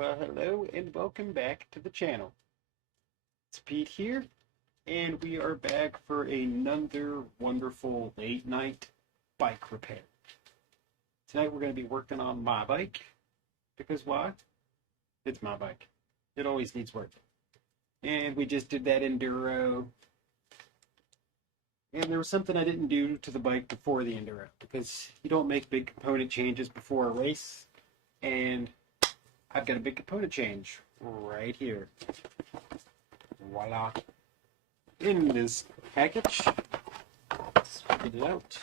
Well, hello and welcome back to the channel. It's Pete here, and we are back for another wonderful late night bike repair. Tonight we're going to be working on my bike, because why? It's my bike. It always needs work. And we just did that enduro, and there was something I didn't do to the bike before the enduro, because you don't make big component changes before a race, and I've got a big component change right here. Voila. In this package, let's get it out.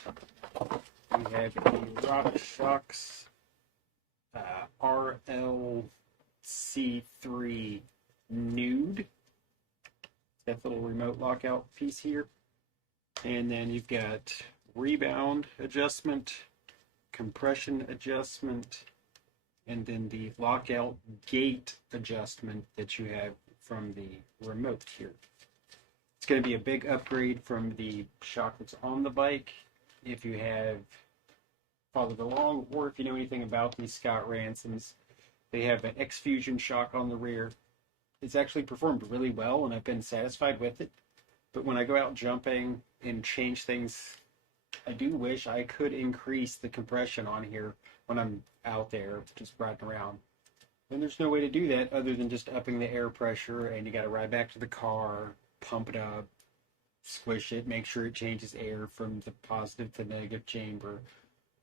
We have a RockShox RLC3 Nude. That little remote lockout piece here. And then you've got rebound adjustment, compression adjustment, and then the lockout gate adjustment that you have from the remote here. It's going to be a big upgrade from the shock that's on the bike. If you have followed along, or if you know anything about these Scott Ransoms, they have an Xfusion shock on the rear. It's actually performed really well, and I've been satisfied with it. But when I go out jumping and change things, I do wish I could increase the compression on here when I'm out there just riding around. And there's no way to do that other than just upping the air pressure, and you got to ride back to the car, pump it up, squish it, make sure it changes air from the positive to negative chamber.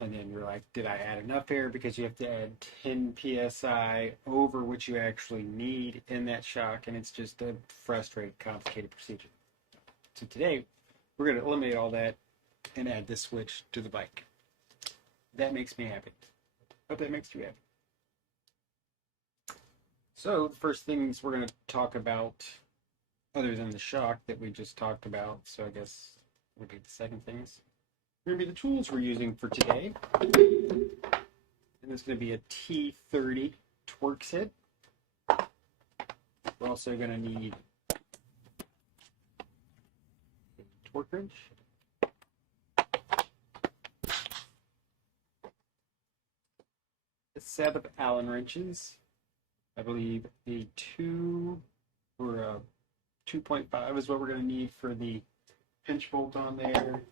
And then you're like, did I add enough air? Because you have to add 10 psi over what you actually need in that shock, and it's just a frustrating, complicated procedure. So today, we're going to eliminate all that and add this switch to the bike. That makes me happy. Hope that makes you happy. So the first things we're going to talk about, other than the shock that we just talked about, so I guess would be the second things, going to be the tools we're using for today. And it's going to be a T30 Twerk set. We're also going to need a torque wrench, a set of Allen wrenches, I believe a 2 or a 2.5 is what we're going to need for the pinch bolt on there,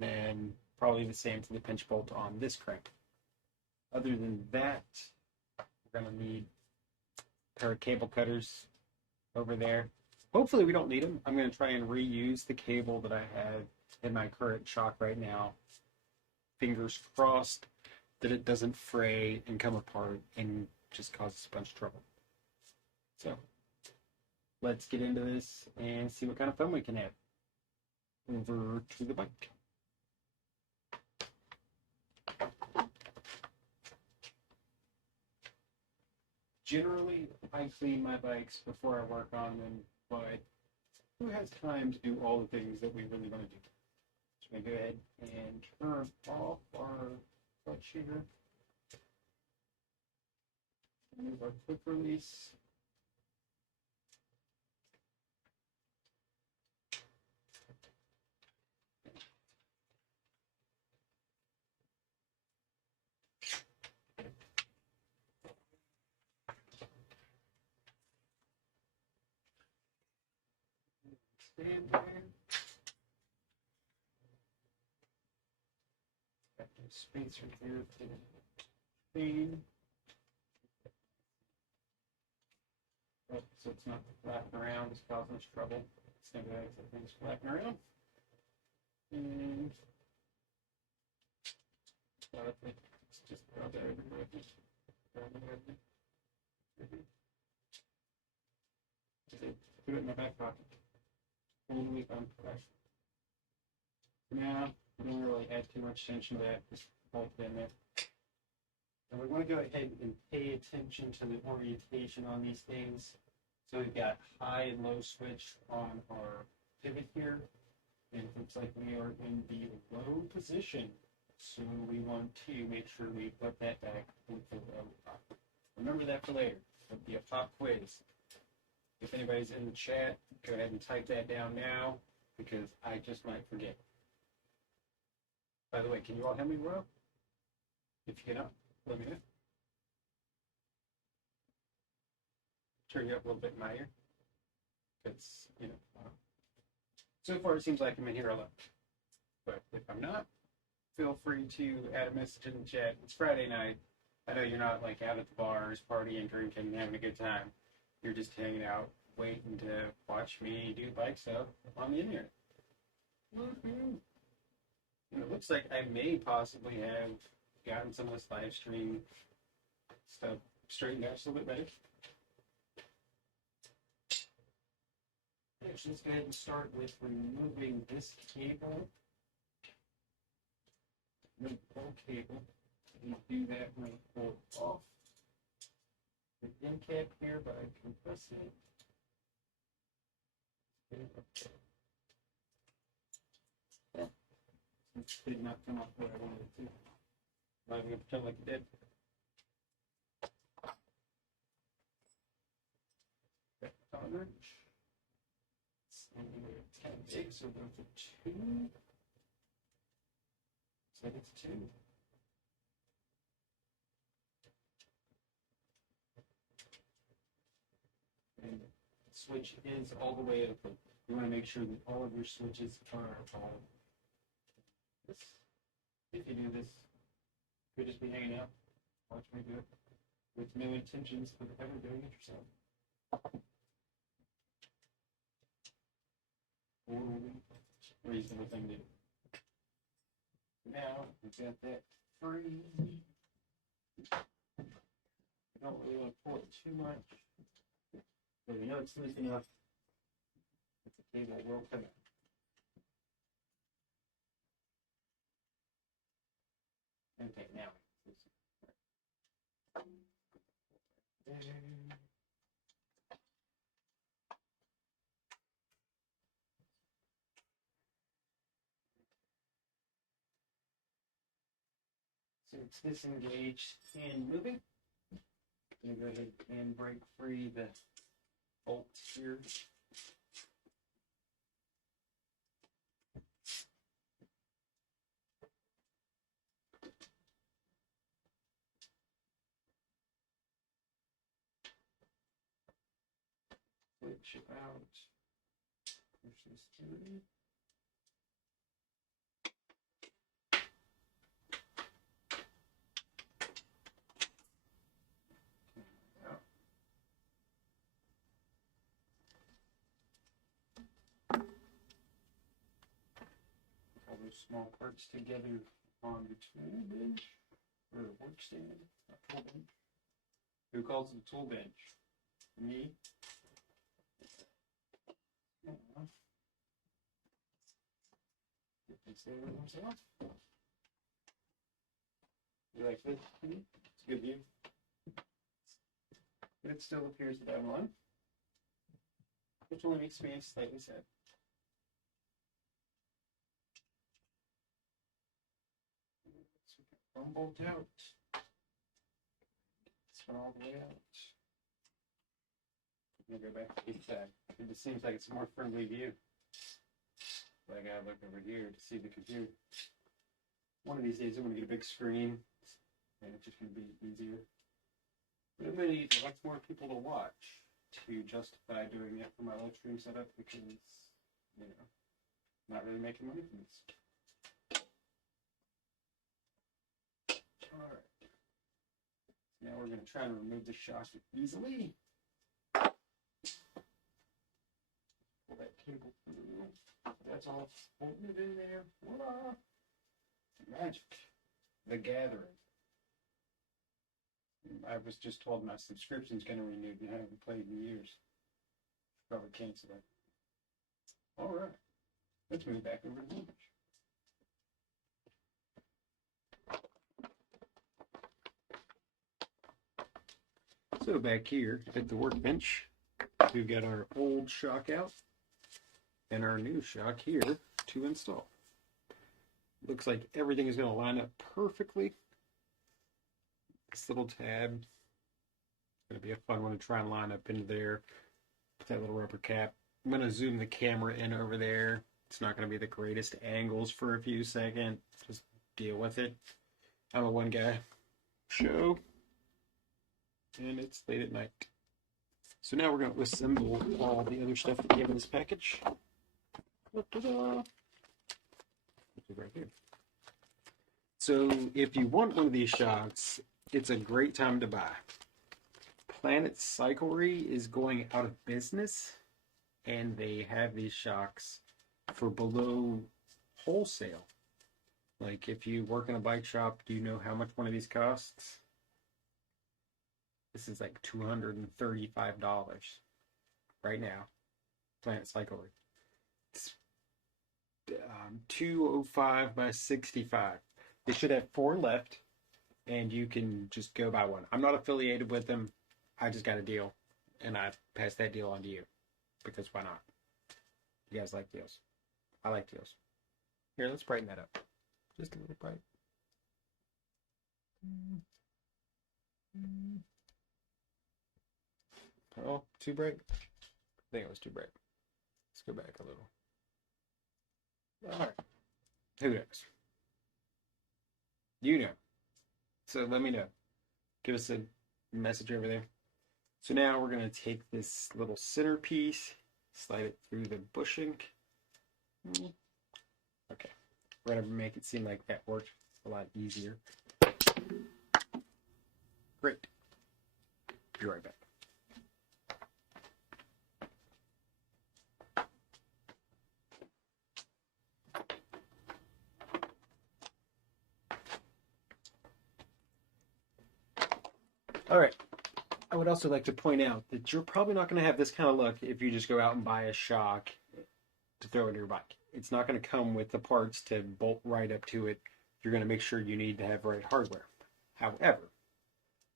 and probably the same for the pinch bolt on this crank. Other than that, we're going to need a pair of cable cutters over there. Hopefully we don't need them. I'm going to try and reuse the cable that I have in my current shock right now. Fingers crossed that it doesn't fray and come apart and just causes a bunch of trouble. So let's get into this and see what kind of fun we can have. Over to the bike. Generally, I clean my bikes before I work on them, but who has time to do all the things that we really want to do? So I'm going to go ahead and turn off our clutch here. Move our quick release. Stand there. Got the spacer here for the clean. Oh, so it's not flapping around, it's causing us trouble. Stand back so things flapping around. And I think it's just about there. Put it in my back pocket. Only on pressure. Now, we don't really add too much tension to that, just hold it in there. And we want to go ahead and pay attention to the orientation on these things. So we've got high and low switch on our pivot here. And it looks like we are in the low position. So we want to make sure we put that back into the low. Remember that for later. It'll be a pop quiz. If anybody's in the chat, go ahead and type that down now, because I just might forget. By the way, can you all hear me well? If you cannot, let me know. turn you up a little bit in my ear. It's, you know, so far it seems like I'm in here alone. But if I'm not, feel free to add a message in the chat. It's Friday night. I know you're not like out at the bars, partying, drinking, having a good time. You're just hanging out, waiting to watch me do bike stuff on the internet. And it looks like I may possibly have gotten some of this live stream stuff straightened out just a little bit better. Let's go ahead and start with removing this cable. Remove the whole cable. You do that when you pull it off the end cap here by compressing it. It did not come off where I wanted it to. I'm not even going to pretend like it did. Tolerance. And it's kind of big, so go for 2. Looks like it's 2. And the switch is all the way open. You want to make sure that all of your switches are on. This. If you do this, you could just be hanging out. Watch me do it with no intentions of ever doing it yourself. Reasonable thing to do. Now we've got that free. I don't really want to pull it too much, but we know it's loose enough that the cable will come out. Okay, now so it's disengaged and moving. I'm going to go ahead and break free the bolts here. Switch it out. Push this through. All those small parts together on the tool bench or workstand. Not tool bench. Who calls it a tool bench? Me. Get this off. You like this? It's a good view. But it still appears that I'm on, which only makes me slightly sad. So one bolt out. This one all the way out. I'm gonna go back to each side. It just seems like it's a more friendly view. But I gotta look over here to see the computer. One of these days I'm gonna get a big screen, and it's just gonna be easier. But I'm gonna need lots more people to watch to justify doing it for my live stream setup because, you know, I'm not really making money from this. Alright. Now we're gonna try and remove the shock easily. Pull that cable through. That's all holding it in there. Voila! Magic. The Gathering. I was just told my subscription's going to renew, and I haven't played in years. Probably cancel it. Alright. Let's move back over to the bench. So back here at the workbench, we've got our old shock out and our new shock here to install. Looks like everything is going to line up perfectly. This little tab is going to be a fun one to try and line up into there. Put that little rubber cap. I'm going to zoom the camera in over there. It's not going to be the greatest angles for a few seconds. Just deal with it. I'm a one guy show, and it's late at night. So now we're going to assemble all the other stuff that we have in this package. Ta-da! Right here. So if you want one of these shocks, it's a great time to buy. Planet Cyclery is going out of business, and they have these shocks for below wholesale. Like if you work in a bike shop, do you know how much one of these costs? This is like $235 right now. Planet Cyclery. It's 205 by 65. They should have 4 left, and you can just go buy one. I'm not affiliated with them. I just got a deal, and I passed that deal on to you, because why not? You guys like deals. I like deals. Here, let's brighten that up. Just a little bright. Oh, too bright? I think it was too bright. Let's go back a little. Alright. Who knows? You know. So let me know. Give us a message over there. So now we're going to take this little centerpiece, slide it through the bushing. Okay. We're going to make it seem like that worked a lot easier. Great. Be right back. All right. I would also like to point out that you're probably not going to have this kind of luck if you just go out and buy a shock to throw into your bike. It's not going to come with the parts to bolt right up to it. You're going to make sure you need to have the right hardware. However,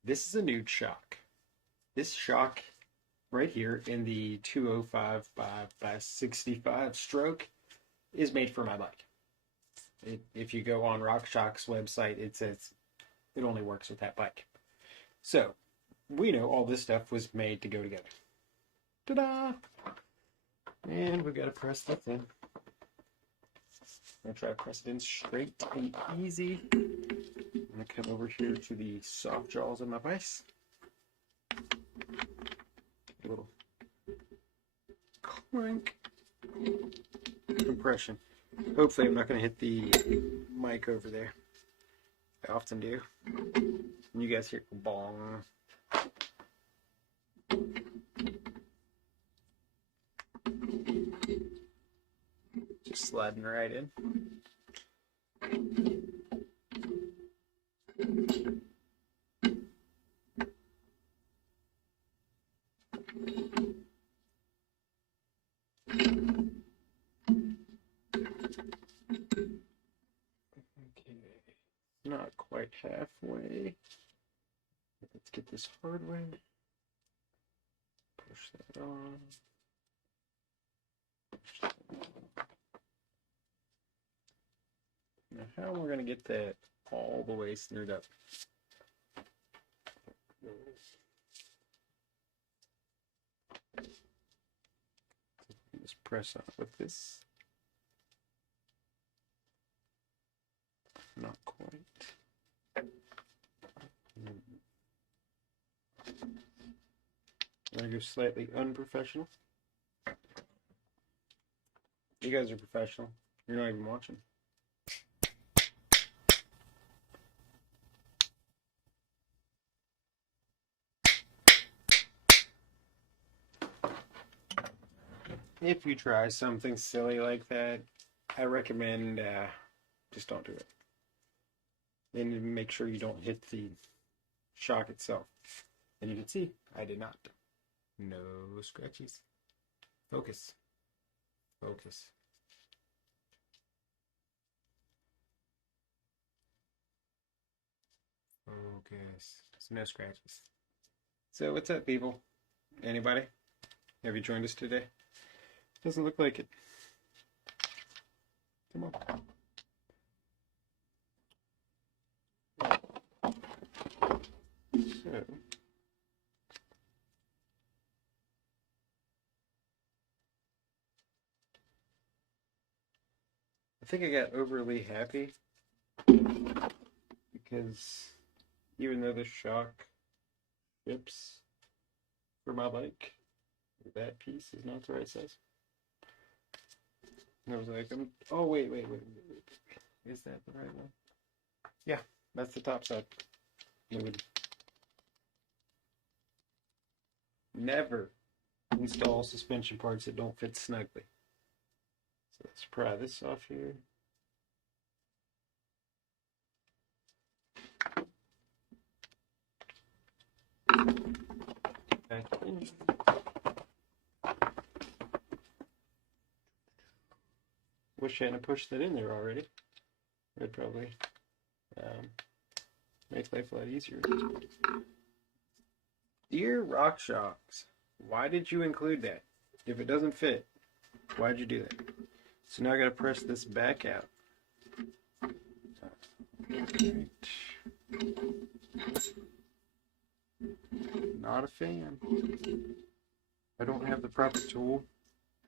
this is a nude shock. This shock right here in the 205 by 65 stroke is made for my bike. If you go on RockShox website, it says it only works with that bike. So, we know all this stuff was made to go together. Ta-da! And we've got to press this in. I'm going to try to press it in straight and easy. I'm going to come over here to the soft jaws of my vise. A little crank. Compression. Hopefully I'm not going to hit the mic over there. I often do. And you guys hear bong. Just sliding right in. Okay, not quite halfway. Let's get this hard way. Push that on. Push that on. Now, how we're going to get that all the way smeared up? Just press on it with this. Not quite. I'm going to go slightly unprofessional. You guys are professional. You're not even watching. If you try something silly like that, I recommend just don't do it. And make sure you don't hit the shock itself. And you can see, I did not. No scratches. Focus. Focus. Focus. So no scratches. So what's up, people? Anybody? Have you joined us today? Doesn't look like it. Come on. So, I think I got overly happy because even though the shock ships for my bike, That piece is not the right size. And I was like, oh, wait. Is that the right one? Yeah, that's the top side. You would never install suspension parts that don't fit snugly. So let's pry this off here. Back in. Wish I hadn't pushed that in there already. It'd probably make life a lot easier. Dear RockShox, why did you include that? If it doesn't fit, why'd you do that? So now I gotta press this back out. Right. Not a fan. I don't have the proper tool.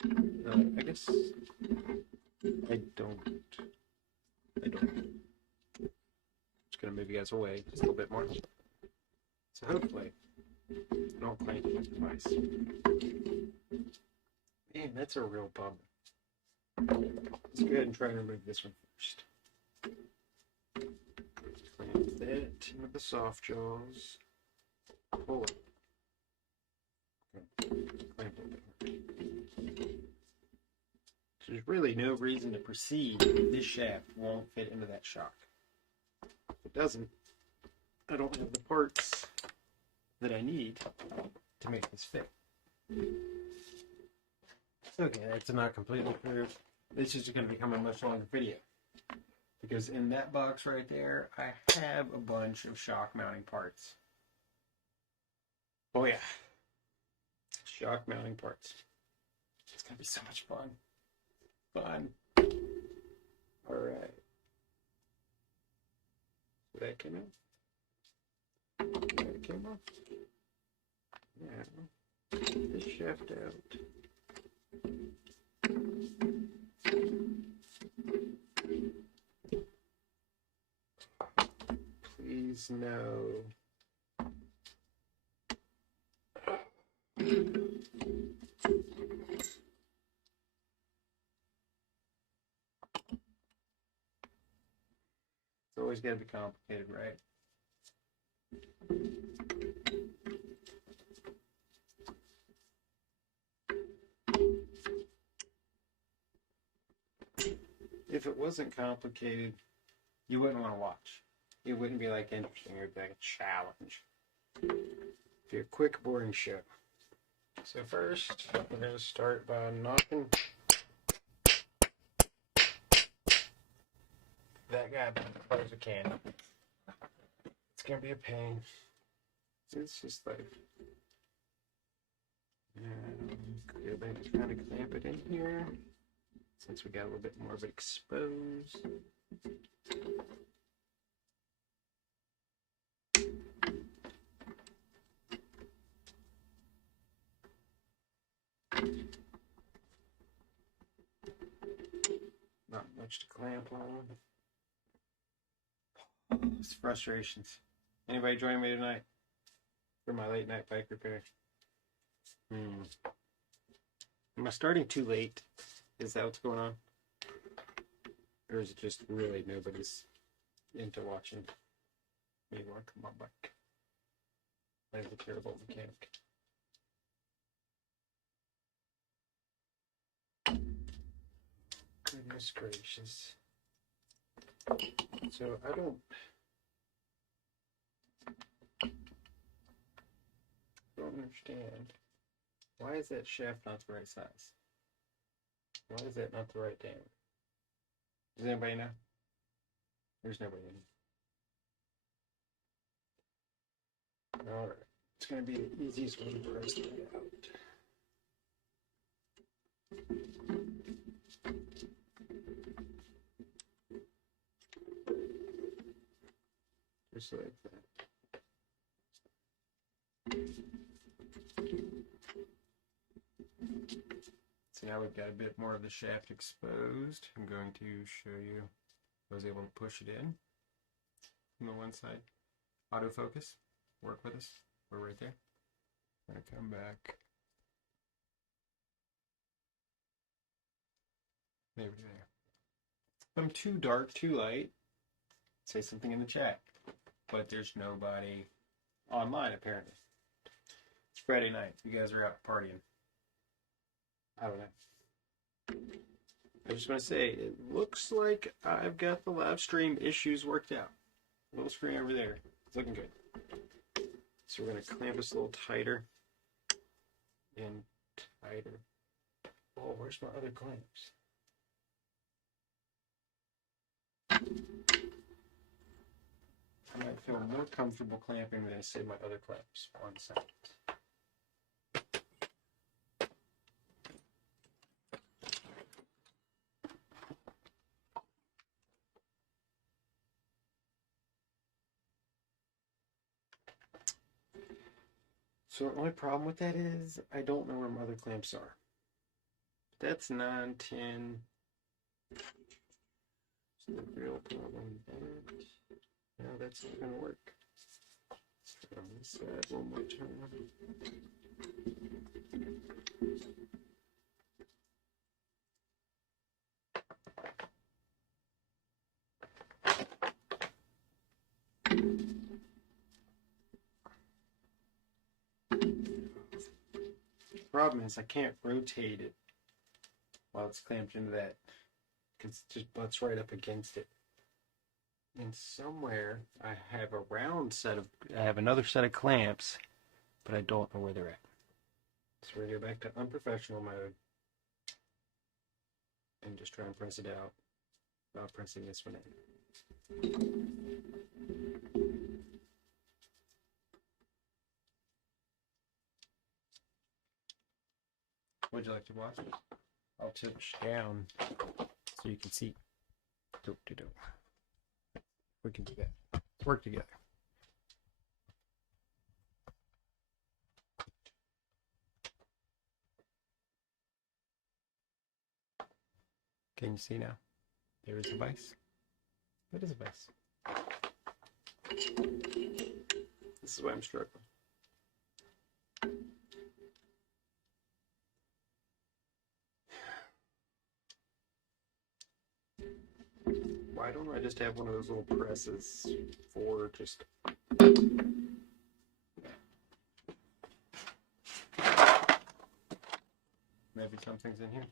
I guess I don't. Just gonna move you guys away just a little bit more. So hopefully, I don't clank with the device. Man, that's a real bummer. Let's go ahead and try and remove this one first. Clamp that into the soft jaws. Pull it. Clamp it. So there's really no reason to proceed if this shaft won't fit into that shock. If it doesn't, I don't have the parts that I need to make this fit. Okay, that's not completely proved. This is going to become a much longer video. Because in that box right there, I have a bunch of shock mounting parts. Oh yeah. Shock mounting parts. It's going to be so much fun. Alright. So that came out. That came off. Yeah. Get this shaft out. Please no. It's always got to be complicated, right? If it wasn't complicated, you wouldn't want to watch. It wouldn't be like interesting. It would be like a challenge. It'd be a quick, boring show. So first, we're going to start by knocking that guy as hard as we can. It's going to be a pain. It's just like, go back and try to clamp it in here. Since we got a little bit more of it exposed. Not much to clamp on. It's frustrations. Anybody join me tonight for my late night bike repair? Am I starting too late? Is that what's going on? Or is it just really nobody's into watching me work on my bike? I'm a terrible mechanic. Goodness gracious. So I don't understand. Why is that shaft not the right size? Why is that not the right diameter? Does anybody know? There's nobody in. Alright. It's going to be the easiest one for us to get out. Just like that. So now we've got a bit more of the shaft exposed. I'm going to show you. I was able to push it in from the one side. Autofocus, work with us. We're right there. I'm going to come back Maybe there. If I'm too dark, too light, say something in the chat. But there's nobody online apparently. It's Friday night. You guys are out partying. I don't know. I just want to say, it looks like I've got the live stream issues worked out. Little screen over there. It's looking good. So we're going to clamp this a little tighter and tighter. Oh, where's my other clamps? I might feel more comfortable clamping than, say, my other clamps. 1 second. So the only problem with that is I don't know where my other clamps are. That's 9, 10. It's the real problem. No, that's not going to work. Let's try on this side one more time. The problem is I can't rotate it while it's clamped into that, because it just butts right up against it. And somewhere I have another set of clamps, but I don't know where they're at. So we're gonna go back to unprofessional mode and just try and press it out without pressing this one in. Would you like to watch it? I'll touch down so you can see. We can do that. Let's work together. Can you see now? There is a vise. That is a vise. This is why I'm struggling. Why don't I just have one of those little presses for just... Maybe something's in here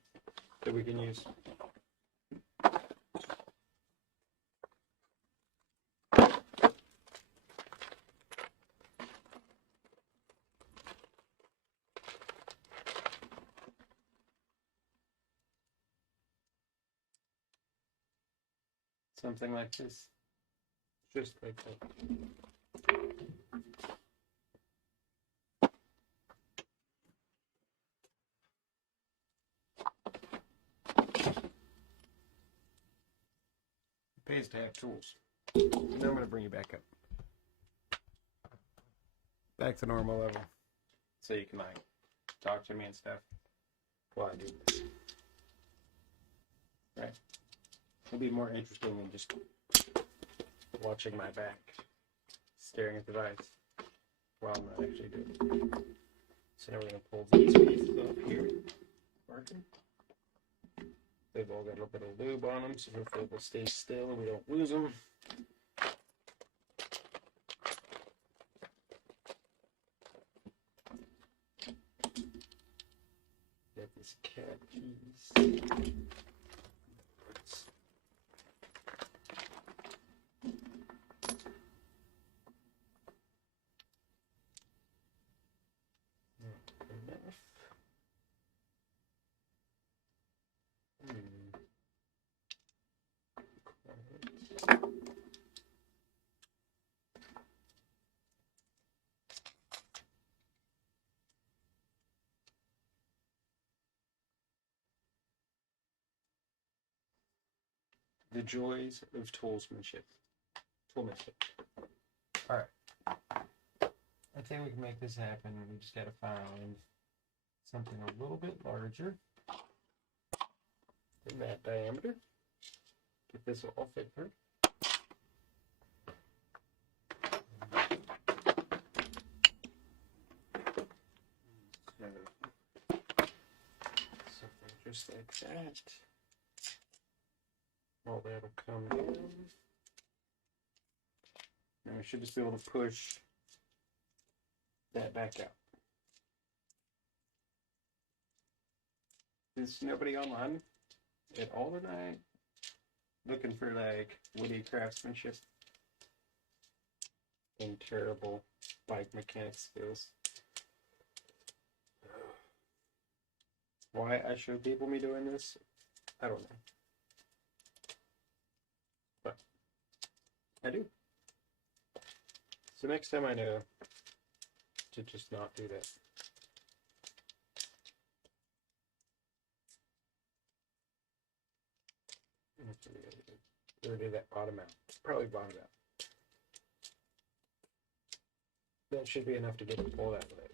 that we can use. Something like this. Just like that. It pays to have tools. Now I'm going to bring you back up. Back to normal level. So you can like talk to me and stuff while I do this. Right? It'll be more interesting than just watching my back, staring at the device while I'm not actually doing it. So now we're going to pull these pieces off here. Working. They've all got a little bit of lube on them, so hopefully they'll stay still and we don't lose them. Got this cat piece. The joys of toolsmanship. Alright. I think we can make this happen. We just gotta find something a little bit larger than that diameter. Get this all fit through. Something just like that. All that'll come down. And we should just be able to push that back out. Is nobody online at all tonight looking for like witty craftsmanship and terrible bike mechanic skills? Why I show people me doing this, I don't know. But I do. So next time I know to just not do that. Or do that bottom out. Probably bottom out. That should be enough to get it pulled out later.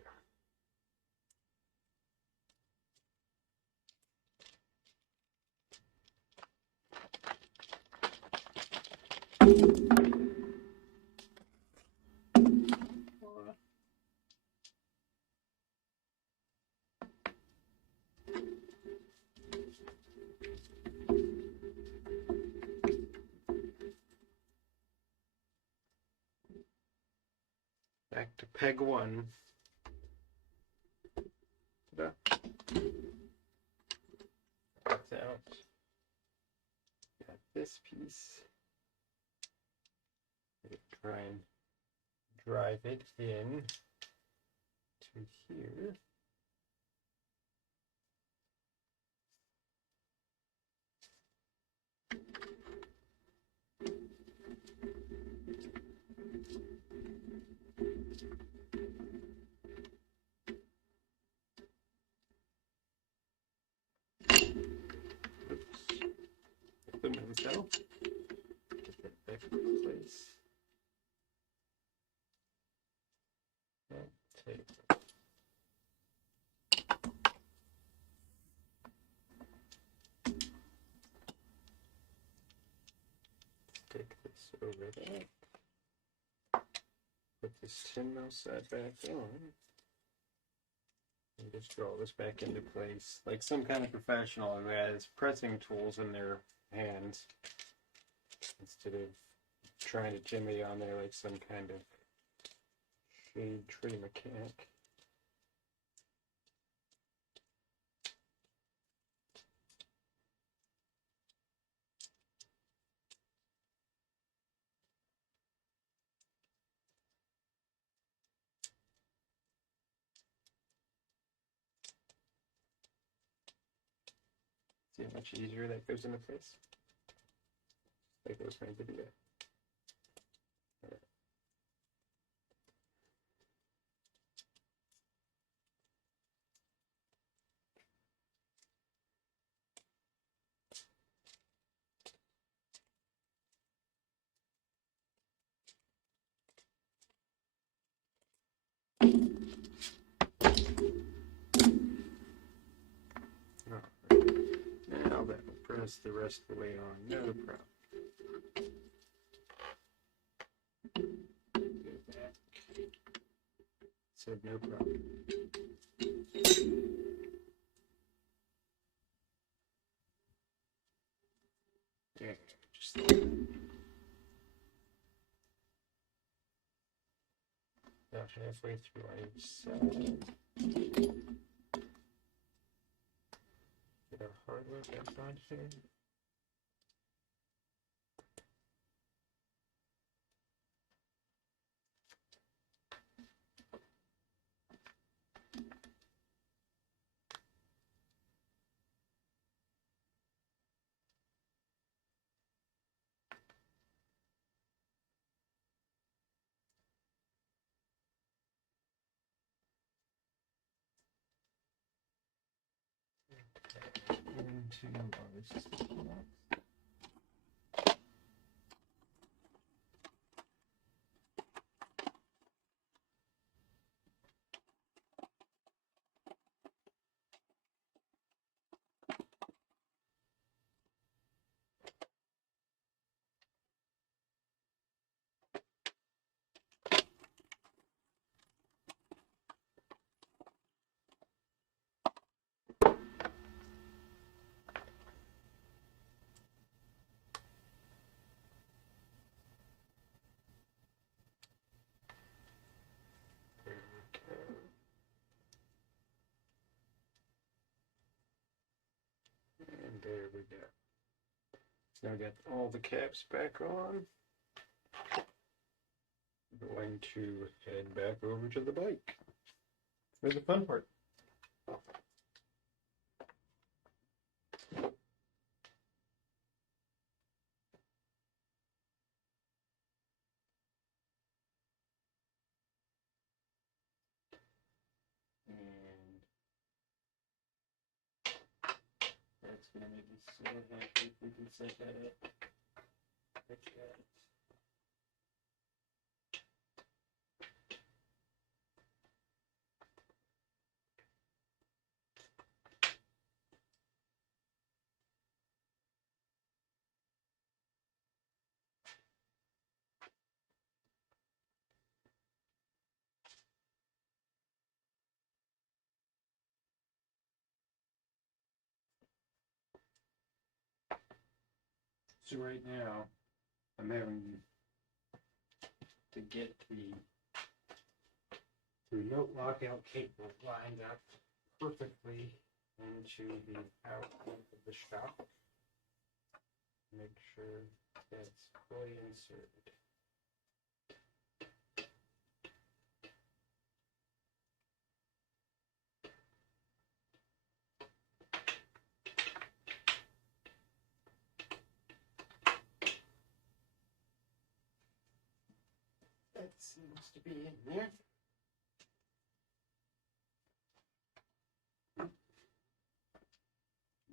Back to peg one. Ta-da. That's out. Got this piece. Try and drive it in to here. Put them in so. Get that back in place. And take this over there. Put this tin mouse side back on. And just draw this back into place. Like some kind of professional who has pressing tools in their hands instead of trying to jimmy on there like some kind of shade tree mechanic. See how much easier that goes into place? Like it was made to do that. Right. Now that will press the rest of the way on, no problem. Go back. Said no problem. Yeah, just like that. About halfway through on each side. Get our hardware back on here. Into our system box. Now I got all the caps back on. I'm going to head back over to the bike for the fun part. And that's going to make me so happy if we can set that up like that. So right now, I'm having to get the remote lockout cable lined up perfectly into the outlet of the shock. Make sure that's fully inserted. That seems to be in there.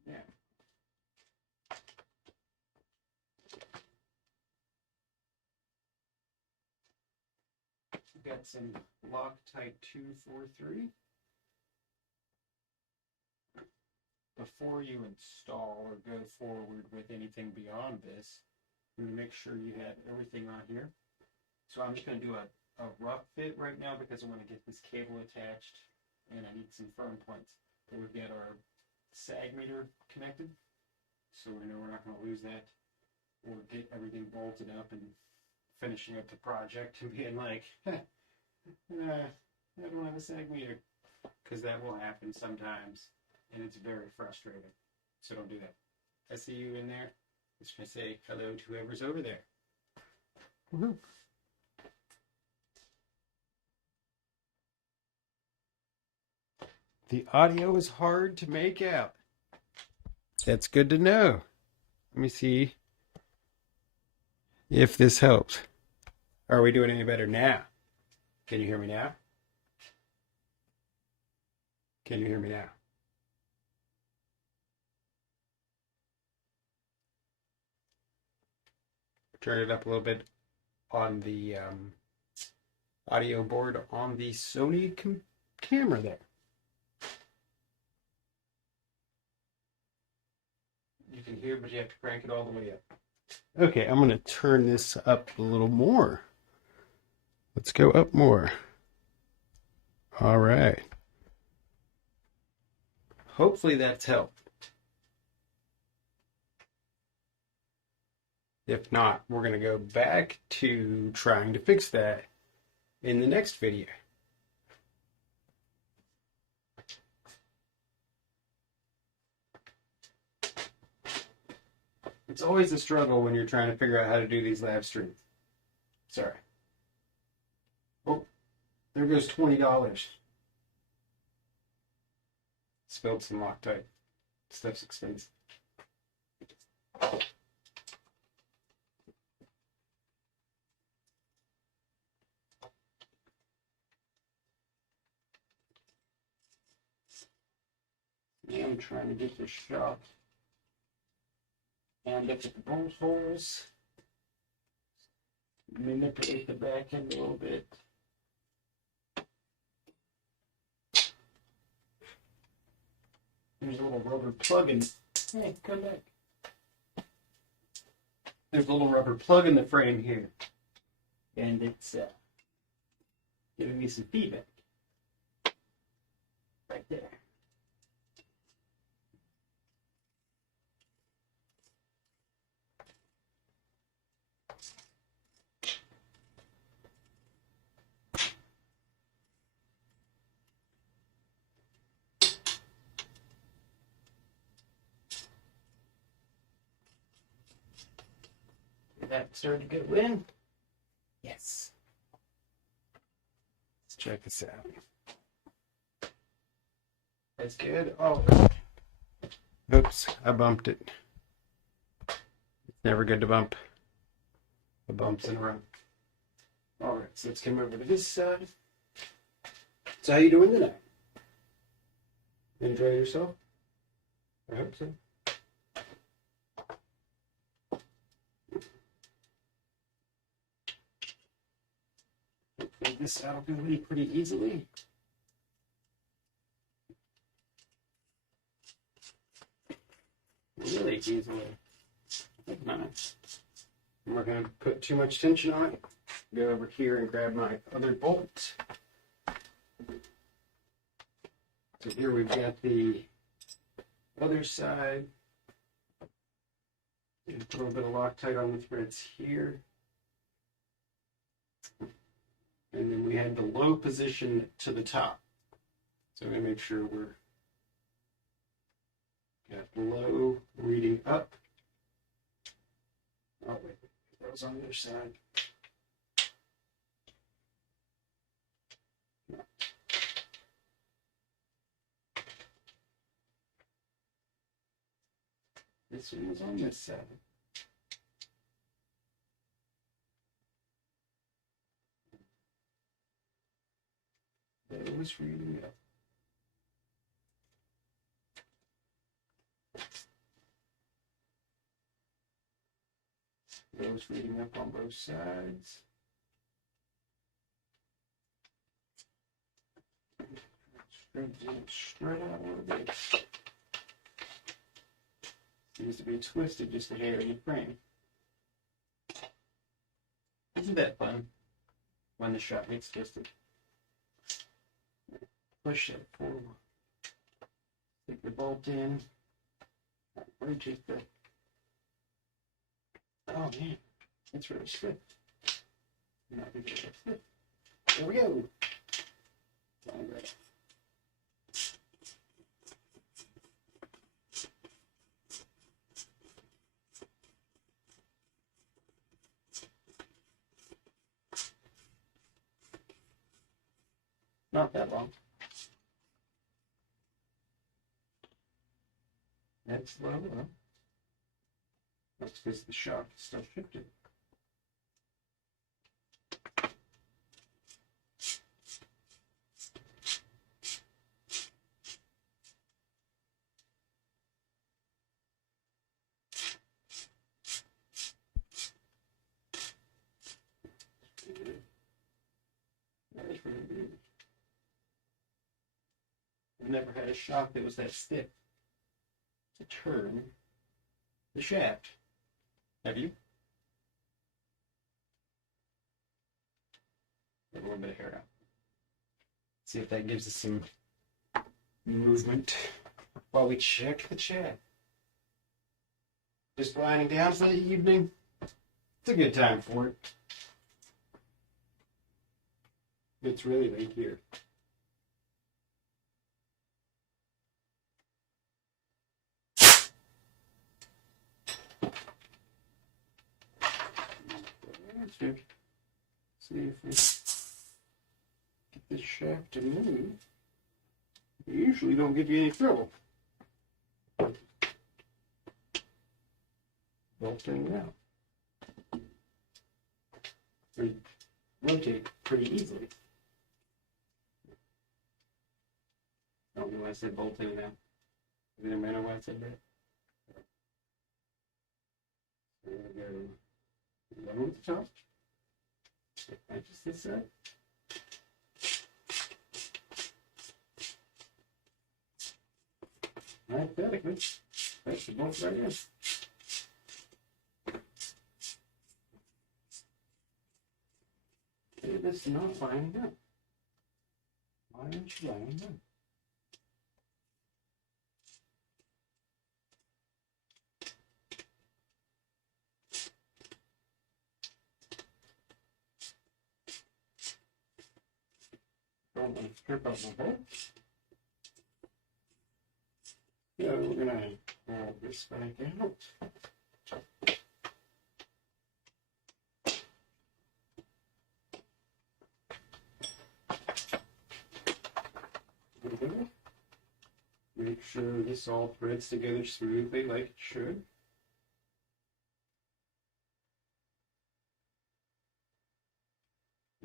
Yeah. We've got some Loctite 243. Before you install or go forward with anything beyond this, you make sure you have everything on here. So I'm just going to do a rough fit right now because I want to get this cable attached and I need some firm points. But we've got our sag meter connected, so we know we're not going to lose that. We'll get everything bolted up and finishing up the project and being like, I don't have a sag meter, because that will happen sometimes and it's very frustrating. So don't do that. I see you in there. I'm just going to say hello to whoever's over there. Woohoo. The audio is hard to make out. That's good to know. Let me see if this helps. Are we doing any better now? Can you hear me now? Can you hear me now? Turn it up a little bit on the audio board on the Sony camera there. You can hear, but you have to crank it all the way up. Okay, I'm going to turn this up a little more. Let's go up more. All right. Hopefully that's helped. If not, we're going to go back to trying to fix that in the next video. It's always a struggle when you're trying to figure out how to do these live streams. Sorry. Oh, there goes $20. Spilled some Loctite. Stuff's expensive. Yeah, I'm trying to get this shock and up at the bolt holes. Manipulate the back end a little bit. There's a little rubber plug in. Hey, come back. There's a little rubber plug in the frame here, and it's giving me some feedback right there. that started to go in. Yes. Let's check this out. That's good. Oh, oops, I bumped it. It's never good to bump the bumps in a row. All right, so let's come over to this side. So how you doing tonight? Enjoy yourself? I hope so. Hopefully this out will go pretty easily. Really easily. Nice. I'm not going to put too much tension on it. Go over here and grab my other bolt. So here we've got the other side. A little bit of Loctite on the threads here. And then we had the low position to the top. So I'm going to make sure we're got low reading up. Oh wait, that was on the other side. This one was on this side. That was reading up. That was reading up on both sides. Straight out a little bit. Seems to be twisted just a hair in the frame. Isn't that fun when the shot gets twisted? Push it forward. Stick the bolt in. Rotate the. Oh man, it's really stiff. Not really stiff. There we go. All right. Not that long. That's low, huh? That's because the shock is still shifted. That is really good. I've never had a shock that was that stiff to turn the shaft. Have you? Get a little bit of hair out. See if that gives us some movement while we check the shaft. Just winding down for the evening. It's a good time for it. It's really late here. See if we get this shaft to move. We usually don't give you any trouble. Bolting it out. We rotate pretty easily. I don't know why I said bolting it out. Does anybody know why I said that? There we go. Level at the top. Just this side. Hypothetically, that's the bolt right here. Okay, this is not lining up. Why aren't you lining up? I'm going to strip out my bolt. Yeah, we're going to grab this back out. Make sure this all threads together smoothly like it should.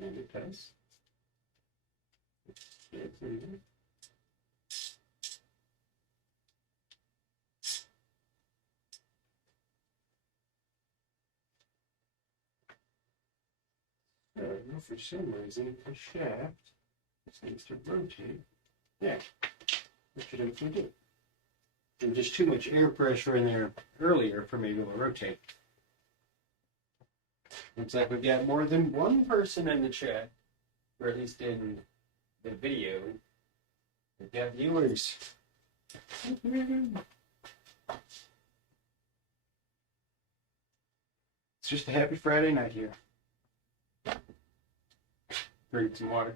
And it does. It's in there. So, for some reason, the shaft seems to rotate. Yeah, that should hopefully do. There was just too much air pressure in there earlier for me to rotate. Looks like we've got more than one person in the chat, or at least in the video. We've got viewers. It's just a happy Friday night here. Drink some water.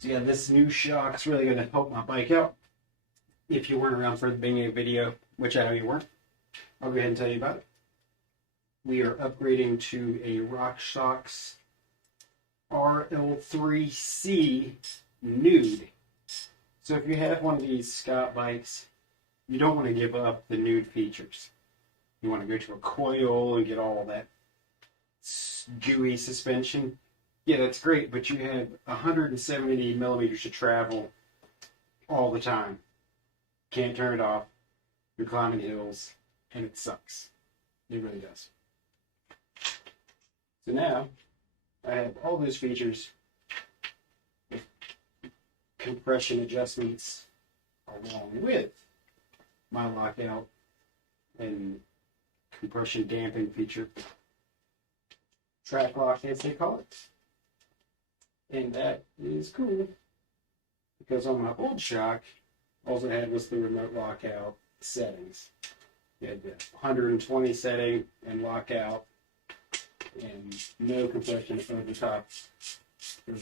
So yeah, this new shock's really going to help my bike out. If you weren't around for the beginning of the video, which I know you weren't, I'll go ahead and tell you about it. We are upgrading to a RockShox RL3C Nude. So if you have one of these Scott bikes, you don't want to give up the nude features. You want to go to a coil and get all that gooey suspension. Yeah, that's great, but you have 170 millimeters to travel all the time. Can't turn it off. You're climbing hills, and it sucks. It really does. So now, I have all those features with compression adjustments along with my lockout and compression damping feature. TracLoc, as they call it. And that is cool, because on my old shock, all I had was the remote lockout settings. You had the 120 setting and lockout, and no compression over the top or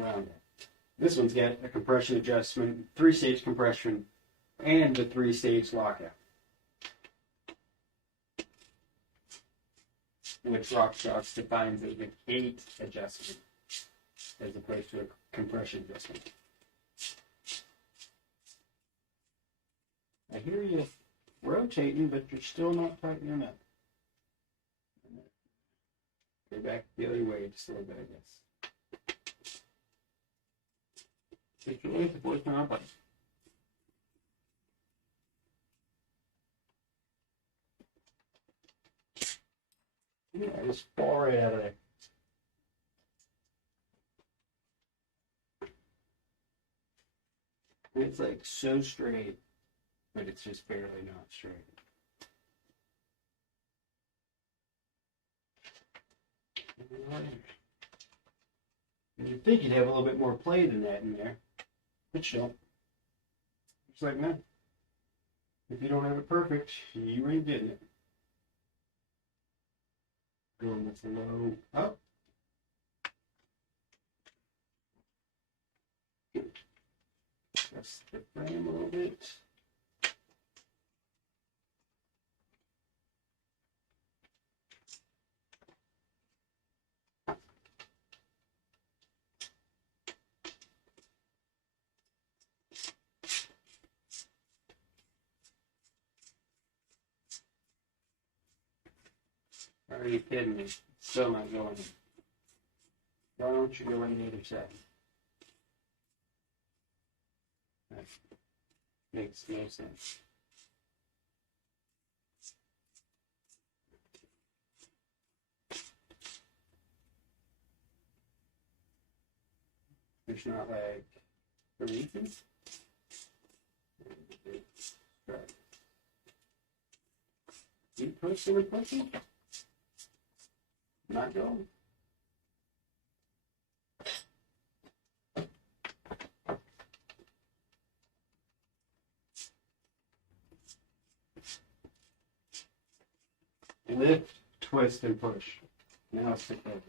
around it. This one's got a compression adjustment, 3-stage compression, and the 3-stage lockout, which RockShox defines as a gate adjustment as opposed to a compression adjustment. I hear you rotating, but you're still not tightening up. Go back the other way just a little bit, I guess. It's really the voice my button. Yeah, it's far out of there. It's like so straight, but it's just barely not straight. You'd think you'd have a little bit more play than that in there, but you don't. It's like, man, if you don't have it perfect, you ain't getting it. Going with the low up. Press the frame a little bit. Are you kidding me? Still not going in. Why don't you go in the other side? That makes no sense. There's not like a reason. Keep pushing and pushing. Not going. Lift, twist, and push. Now it's together.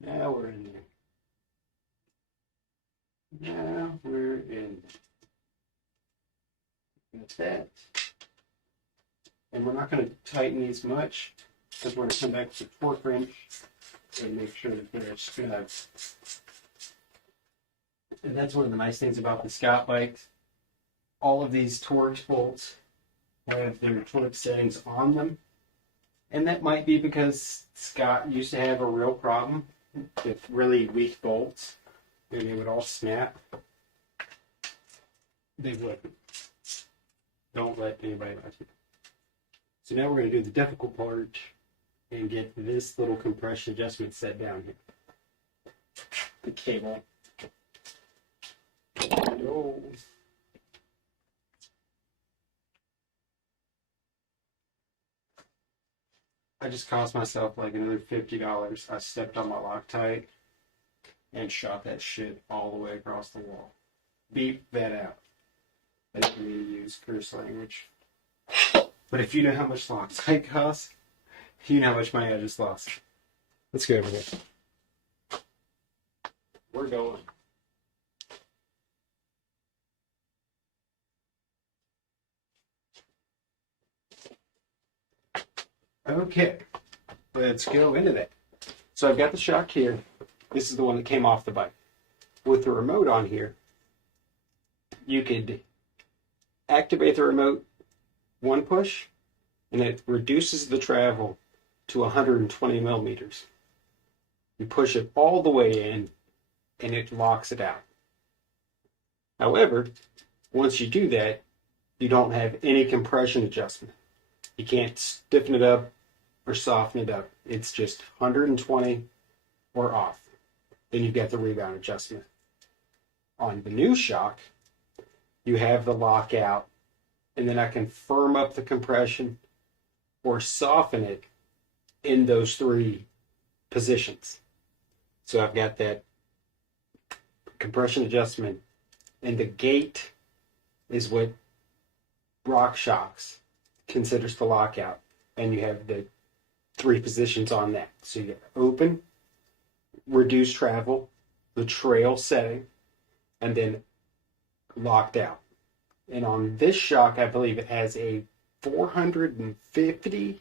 Now we're in there. Now we're in there. That's that. And we're not going to tighten these much because we're going to come back with a torque wrench and make sure that they're good. And that's one of the nice things about the Scott bikes. All of these Torx bolts have their torque settings on them. And that might be because Scott used to have a real problem with really weak bolts, and they would all snap. They wouldn't. Don't let anybody else. So now we're going to do the difficult part and get this little compression adjustment set down here. The cable. Oh. I just cost myself like another $50. I stepped on my Loctite and shot that shit all the way across the wall. Beep that out. I didn't mean to use curse language. But if you know how much Loctite costs, you know how much money I just lost. Let's go over here. We're going. Okay, let's go into that. So I've got the shock here. This is the one that came off the bike. With the remote on here, you could activate the remote one push, and it reduces the travel to 120 millimeters. You push it all the way in, and it locks it out. However, once you do that, you don't have any compression adjustment. You can't stiffen it up or soften it up. It's just 120 or off. Then you've got the rebound adjustment. On the new shock, you have the lockout, and then I can firm up the compression or soften it in those three positions. So I've got that compression adjustment, and the gate is what RockShox considers the lockout, and you have the three positions on that. So you get open, reduce travel, the trail setting, and then locked out. And on this shock, I believe it has a 450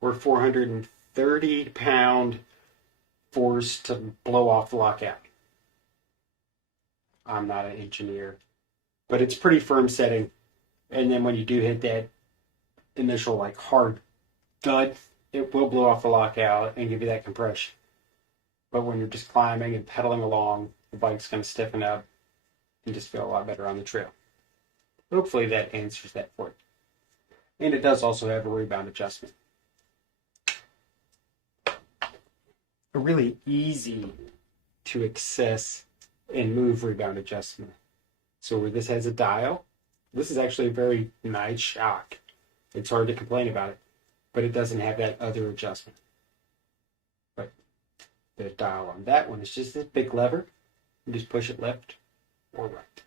or 430 pound force to blow off the lockout. I'm not an engineer, but it's pretty firm setting. And then when you do hit that initial like hard thud, it will blow off the lockout and give you that compression. But when you're just climbing and pedaling along, the bike's going to stiffen up and just feel a lot better on the trail. Hopefully that answers that for you. And it does also have a rebound adjustment. A really easy to access and move rebound adjustment. So where this has a dial, this is actually a very nice shock. It's hard to complain about it, but it doesn't have that other adjustment. But the dial on that one is just this big lever. You just push it left or right.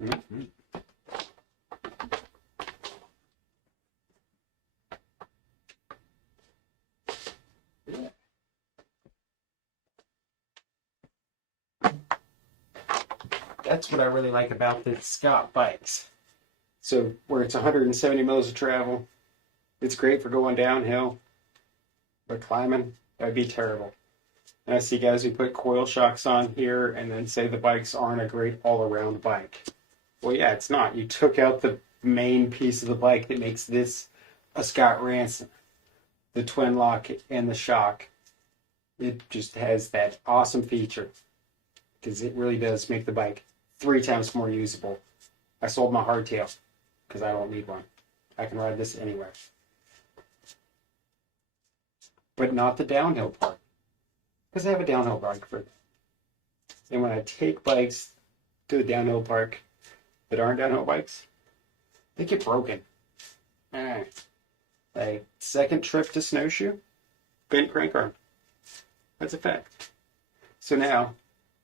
Mm-hmm. Yeah. That's what I really like about the Scott bikes. So where it's 170 mils of travel, it's great for going downhill, but climbing, that'd be terrible. And I see guys who put coil shocks on here and then say the bikes aren't a great all-around bike. Well, yeah, it's not. You took out the main piece of the bike that makes this a Scott Ransom. The twin lock and the shock. It just has that awesome feature because it really does make the bike 3 times more usable. I sold my hardtail because I don't need one. I can ride this anywhere. But not the downhill part, because I have a downhill bike for it. And when I take bikes to the downhill park that aren't downhill bikes, they get broken. Like second trip to snowshoe, bent crank arm. That's a fact. So now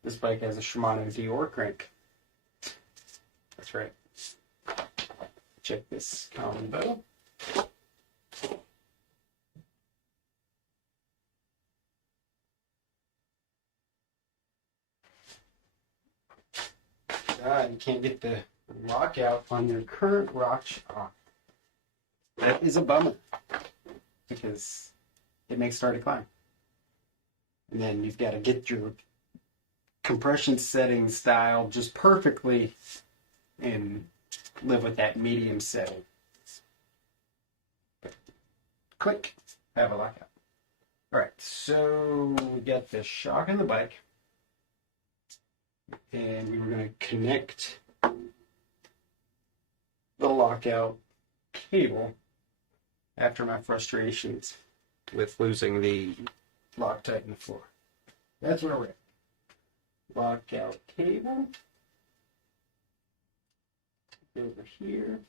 this bike has a Shimano Dior crank. That's right. Check this combo. You can't get the lockout on your current RockShox. That is a bummer because it makes it hard to climb. And then you've got to get your compression settings dialed just perfectly and live with that medium setting. Click, have a lockout. All right, so we got the shock on the bike, and we were going to connect the lockout cable after my frustrations with losing the Loctite in the floor. That's where we're at. Lockout cable over here.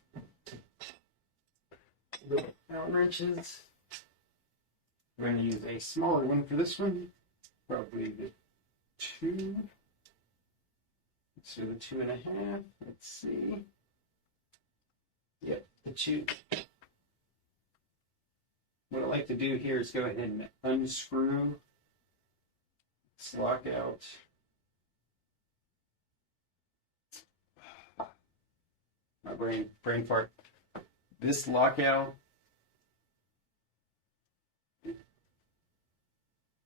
Little Allen wrenches. We're going to use a smaller one for this one, probably the 2. So the 2.5. Let's see. Yep, the 2. What I like to do here is go ahead and unscrew this lockout. My brain fart. This lockout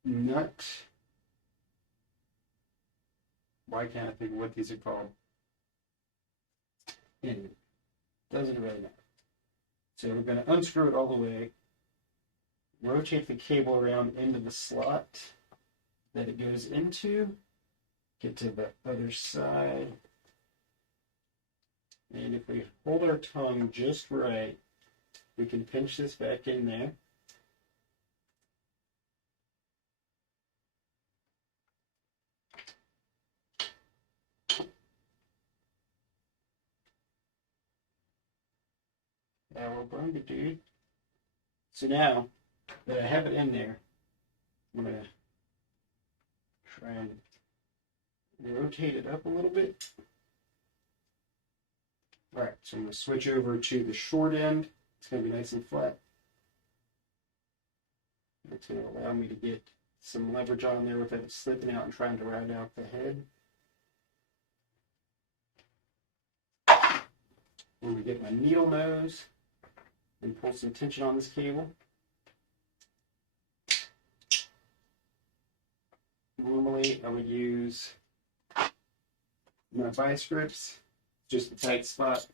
nut. Why can't I think of what these are called? Anyway, doesn't really matter. So we're going to unscrew it all the way, rotate the cable around into the slot that it goes into, get to the other side, and if we hold our tongue just right, we can pinch this back in there. Now we're going to do. So now that I have it in there, I'm going to try and rotate it up a little bit. All right, so I'm going to switch over to the short end. It's going to be nice and flat. It's going to allow me to get some leverage on there without it slipping out and trying to round out the head. I'm going to get my needle nose and pull some tension on this cable. Normally I would use my vice grips, just a tight spot,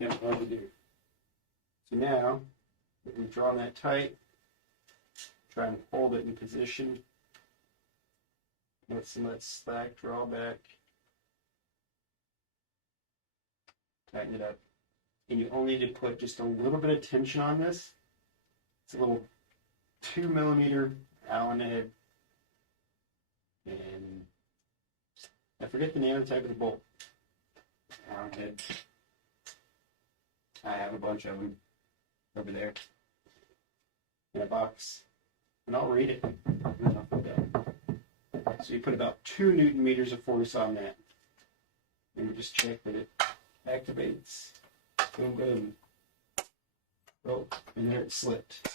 and hard to do. So now that we've drawn that tight, try and hold it in position. Let slack, draw back, tighten it up. And you only need to put just a little bit of tension on this. It's a little 2 millimeter Allen head. And I forget the name and type of the bolt. Allen head. I have a bunch of them over there in a box. And I'll read it. And I'll put that. So you put about 2 Newton meters of force on that. And we just check that it activates. Boom, boom. Oh, and there it slipped.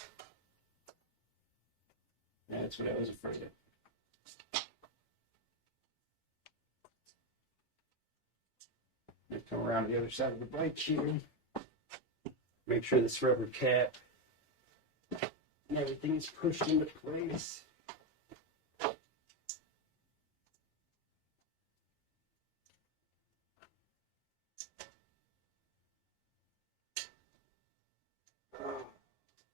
That's what I was afraid of. Let's come around to the other side of the bike here. Make sure this rubber cap and everything is pushed into place.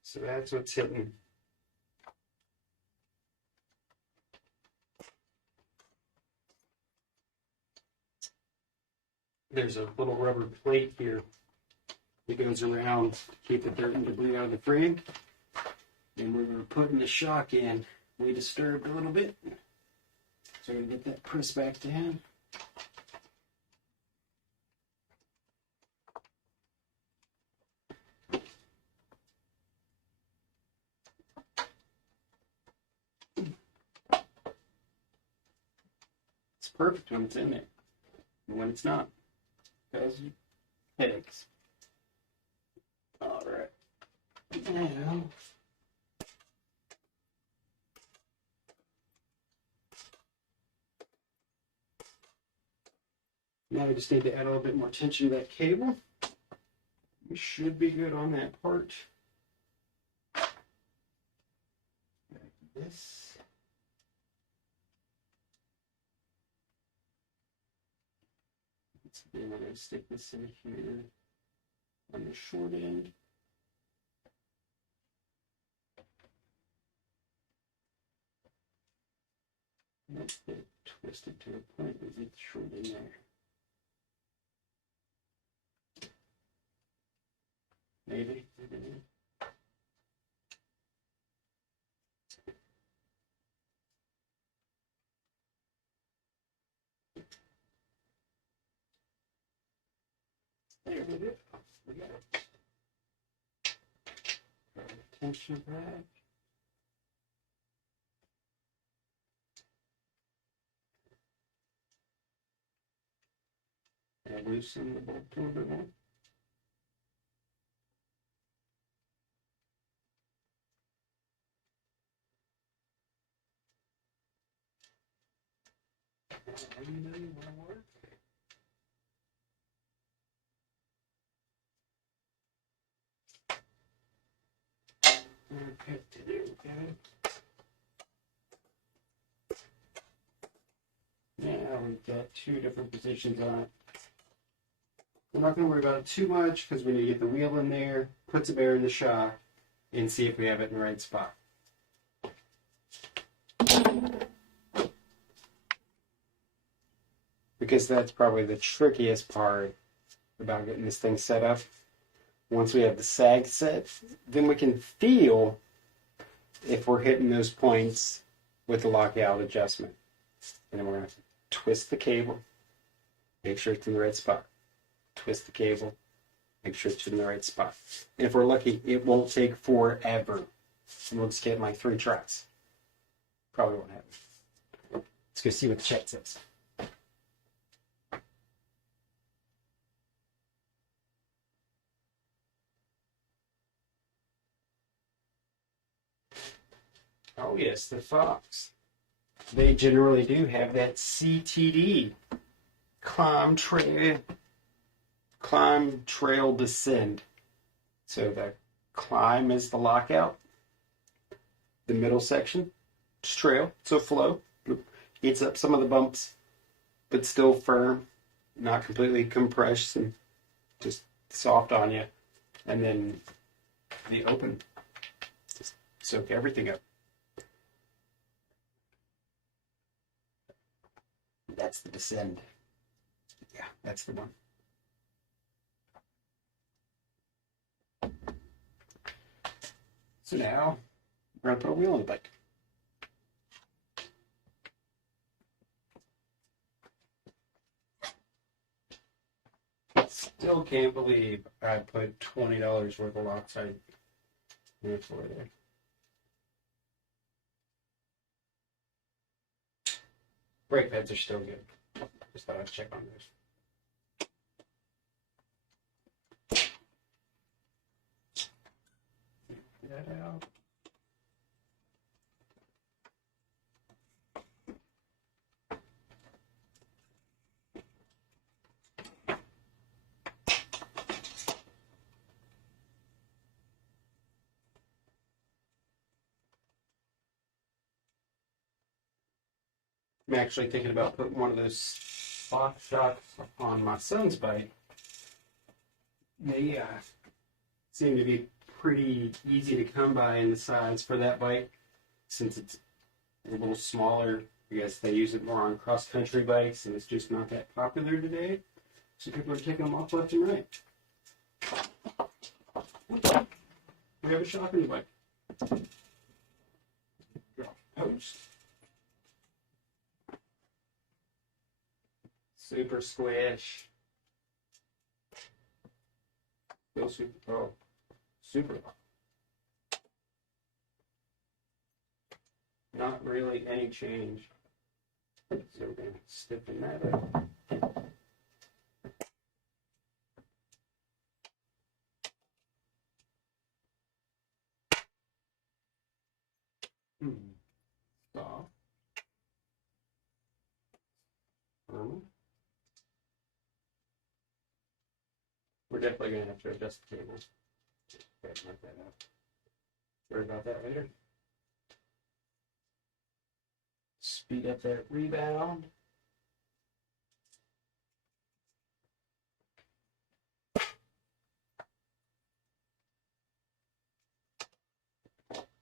So that's what's hitting. There's a little rubber plate here that goes around to keep the dirt and debris out of the frame. And when we were putting the shock in, we disturbed a little bit. So I'm going to get that pressed back down. It's perfect when it's in there. And when it's not, causes headaches. All right. Now we just need to add a little bit more tension to that cable. We should be good on that part. Like this. And I'm going to stick this in here on the short end. Let's get it twisted to a point where it's short in there. Maybe. There we go. We got it. Tension back. And loosen the bolt a little bit more. Okay, there we go. Now we've got two different positions on it. We're not going to worry about it too much because we need to get the wheel in there, put some air in the shock, and see if we have it in the right spot. Because that's probably the trickiest part about getting this thing set up. Once we have the sag set, then we can feel if we're hitting those points with the lockout adjustment. And then we're going to twist the cable, make sure it's in the right spot. Twist the cable, make sure it's in the right spot. And if we're lucky, it won't take forever. And we'll just get like 3 tries. Probably won't happen. Let's go see what the chat says. Oh yes, the Fox. They generally do have that CTD, climb trail descend. So the climb is the lockout. The middle section is trail, so flow. Eats up some of the bumps, but still firm, not completely compressed and just soft on you. And then the open, just soak everything up. That's the descend. Yeah, that's the one. So now we're going to put a wheel on the bike. Still can't believe I put $20 worth of Loctite in the floor there. Brake pads are still good. Just thought I'd check on those. Get that out. I'm actually thinking about putting one of those RockShox on my son's bike. They seem to be pretty easy to come by in the size for that bike, since it's a little smaller. I guess they use it more on cross-country bikes, and it's just not that popular today. So people are taking them off left and right. We have a shock in the bike. Post. Super squish. Feel super, oh, super. Not really any change. So we're going to stiffen that up. Soft. We're definitely going to have to adjust the cable. Okay, mark that out. Worry about that later. Speed up that rebound.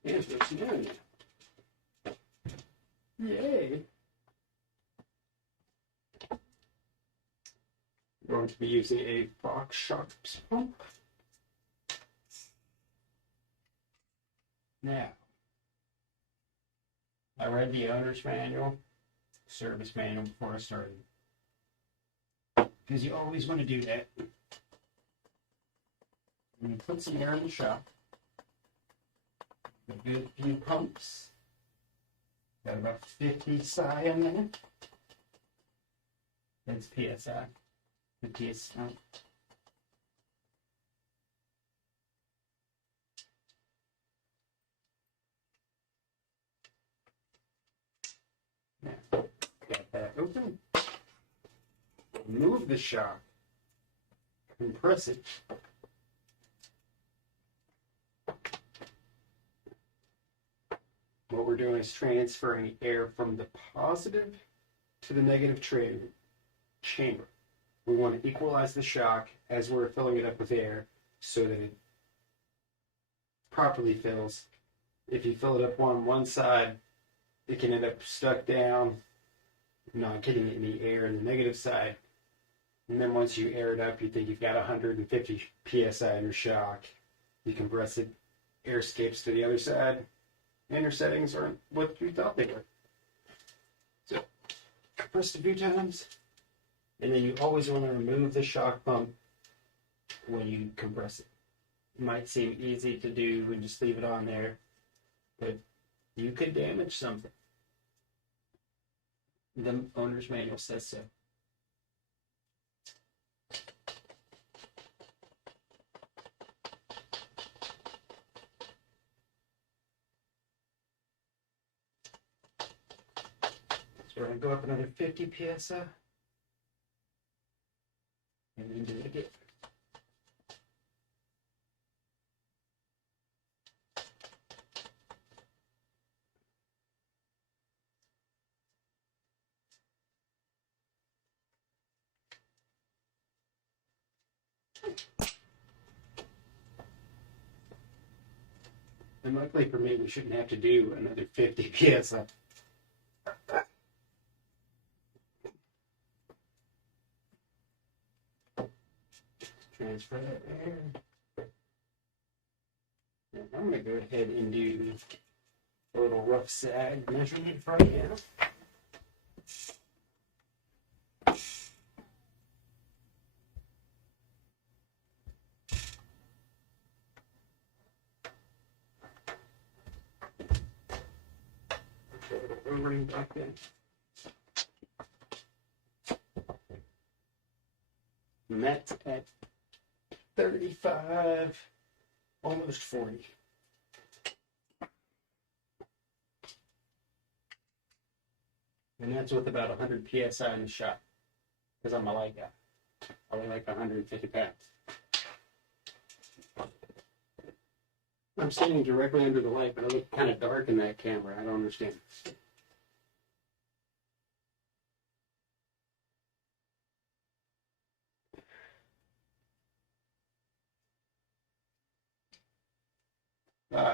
And it's done. Yay! We're going to be using a RockShox pump. Now, I read the owner's manual, service manual before I started. Because you always want to do that. And you put some air in the shock. A good few pumps. Got about 50 psi in there. That's PSI. The PSI. Now, got that open. Move the shock. Compress it. What we're doing is transferring air from the positive to the negative chamber. We want to equalize the shock as we're filling it up with air so that it properly fills. If you fill it up on one side, it can end up stuck down, not getting any air in the negative side. And then once you air it up, you think you've got 150 psi in your shock. You compress it, air escapes to the other side, and your settings aren't what you thought they were. So, compress it a few times, and then you always want to remove the shock pump when you compress it. It might seem easy to do and just leave it on there, but you could damage something. The owner's manual says so. So we're going to go up another 50 psi. And then do it again. And luckily for me, we shouldn't have to do another 50 psi. Transfer that air. And I'm going to go ahead and do a little rough sag measurement right now. Ring back in. And that's at 35, almost 40. And that's with about 100 psi in the shot, because I'm a light guy. I only like 150 pounds. I'm standing directly under the light, but I look kind of dark in that camera. I don't understand.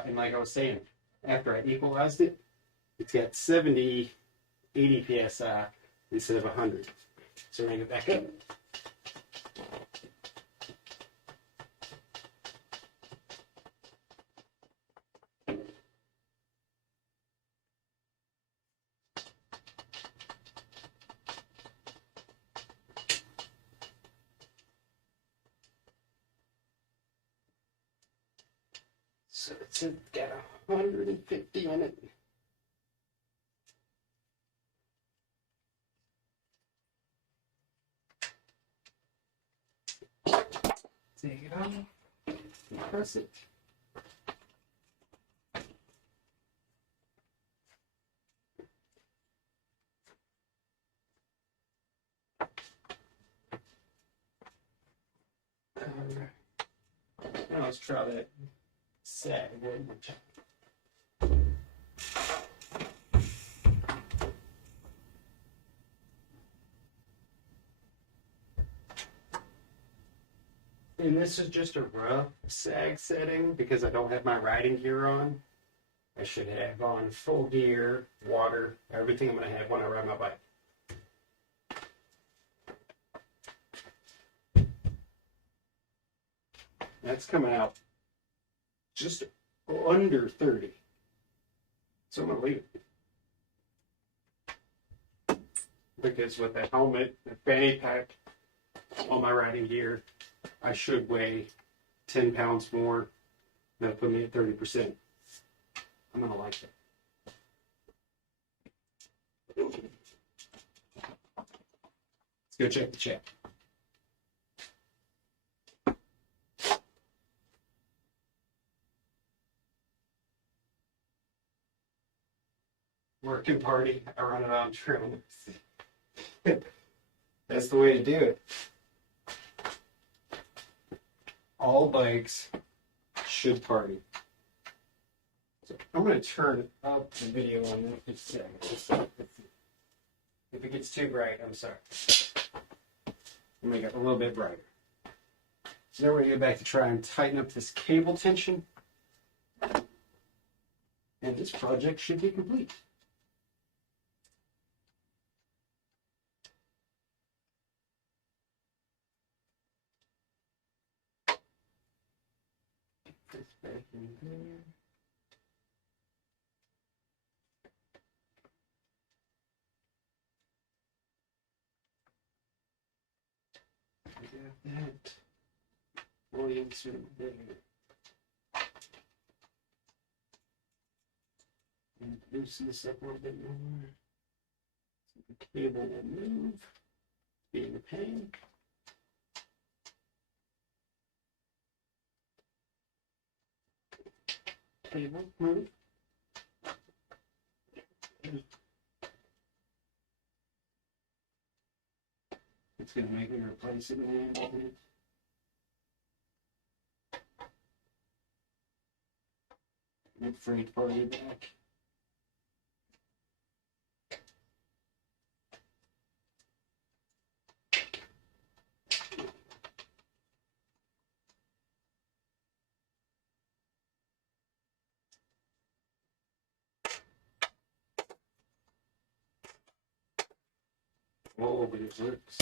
And like I was saying, after I equalized it, it's got 70, 80 psi instead of 100. So we're going to get back up. So it's got 150 in it. Take it off, press it. All right. Now let's try that sag one more time. And this is just a rough sag setting because I don't have my riding gear on. I should have on full gear, water, everything I'm going to have when I ride my bike. That's coming out just under 30. So I'm going to leave it. Because with the helmet, the fanny pack, all my riding gear, I should weigh 10 pounds more. That'll put me at 30%. I'm going to like it. Let's go check the chat. Working party, I run it on trail. That's the way to do it. All bikes should party. So I'm going to turn up the video on this. If it gets too bright, I'm sorry. I'll make it a little bit brighter. So now we're going to go back to try and tighten up this cable tension. And this project should be complete. This back in here. I got that. Williams right there. And loosen this up a little bit more. So the cable will move. Being a pain. Cable move. It's going to make me replace it in a minute. I'm afraid to party back. Oh, but it works.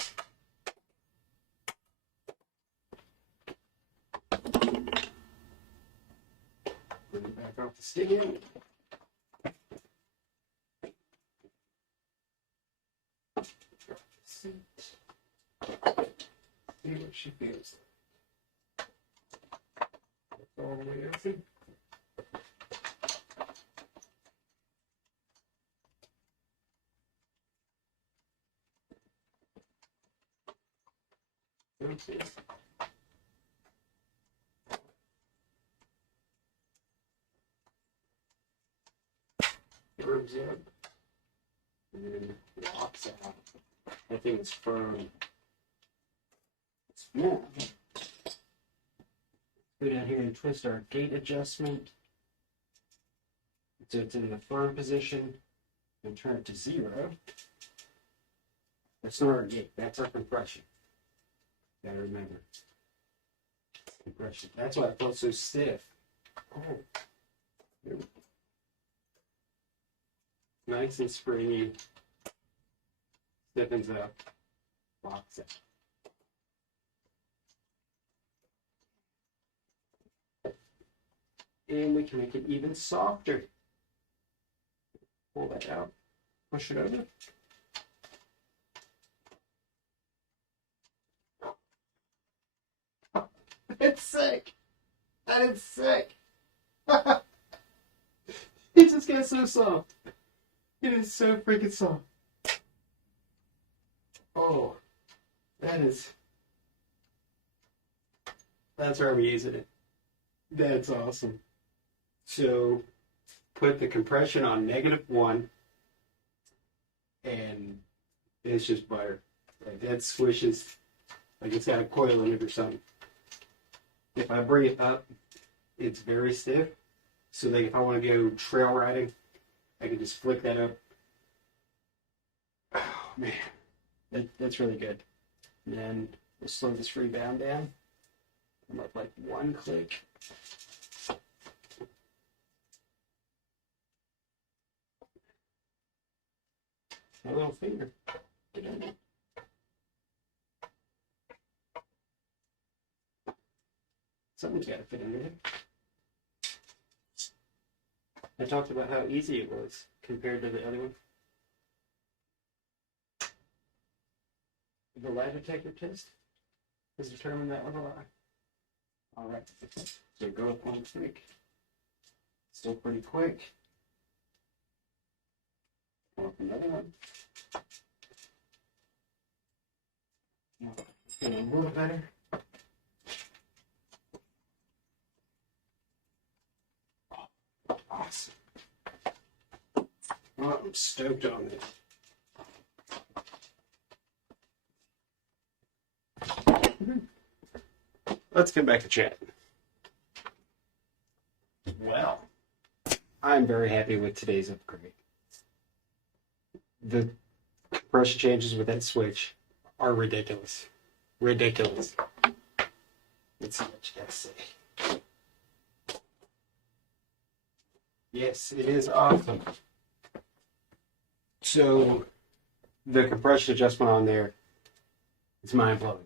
Bring it back off the stand. See what she feels like. That's all the way open. Okay. Curves up and then locks out. I think it's firm. Now, go down here and twist our gate adjustment so it's in the firm position and turn it to 0. That's not our gate, that's our compression. Gotta remember. Compression. That's why it felt so stiff. Oh. Nice and springy. Stiffens up. Locks out. And we can make it even softer. Pull that out. Push it over. It's sick. That is sick. It just gets so soft. It is so freaking soft. Oh, that's where I'm using it. That's awesome. So put the compression on -1 and it's just butter. Like that swishes like it's got a coil in it or something. If I bring it up, it's very stiff. So that if I want to go trail riding, I can just flick that up. Oh man, that's really good. And then we'll slow this rebound down. I'm up like 1 click. My little finger. Get in there. Something's got to fit in there. I talked about how easy it was compared to the other one. The lie detector test has determined that was a lie. Alright, so go up on quick. Still pretty quick. Go up another one. Getting a little better. Awesome. Well, I'm stoked on this. Let's get back to chat. Well, I'm very happy with today's upgrade. The compression changes with that switch are ridiculous. Ridiculous. Let's see what you guys say. Yes, it is awesome. So, the compression adjustment on there is mind-blowing.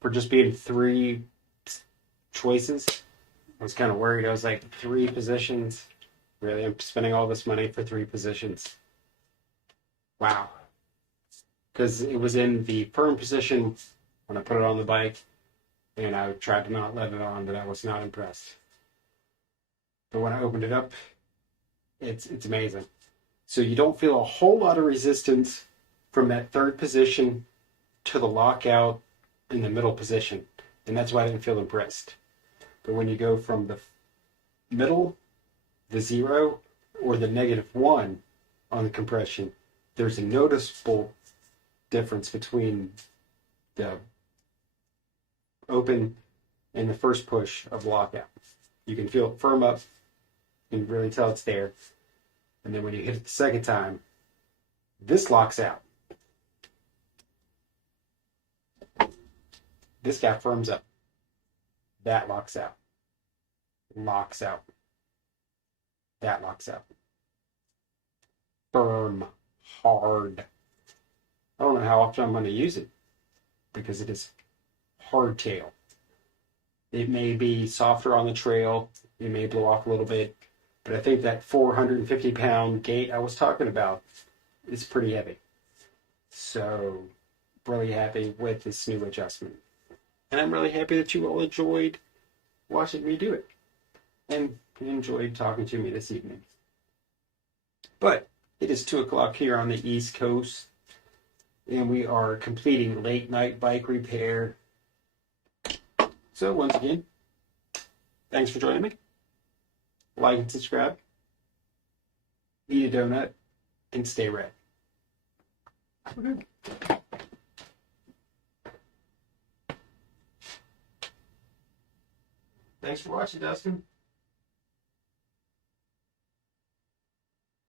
For just being 3 choices, I was kind of worried. I was like, 3 positions? Really? I'm spending all this money for 3 positions? Wow. Because it was in the firm position when I put it on the bike, and I tried to not let it on, but I was not impressed. But when I opened it up, it's amazing. So you don't feel a whole lot of resistance from that 3rd position to the lockout in the middle position, and that's why I didn't feel impressed. But when you go from the middle, the 0, or the -1 on the compression, there's a noticeable difference between the open and the first push of lockout. You can feel it firm up and really tell it's there. And then when you hit it the second time, this locks out. This guy firms up. That locks out. Locks out. That locks out. Firm. Hard. I don't know how often I'm going to use it because it is hardtail. It may be softer on the trail. It may blow off a little bit. But I think that 450-pound gate I was talking about is pretty heavy. So, really happy with this new adjustment. And I'm really happy that you all enjoyed watching me do it. And enjoyed talking to me this evening. But it is 2 o'clock here on the East Coast. And we are completing late night bike repair. So once again, thanks for joining me. Like and subscribe. Eat a donut and stay red. Thanks for watching, Dustin.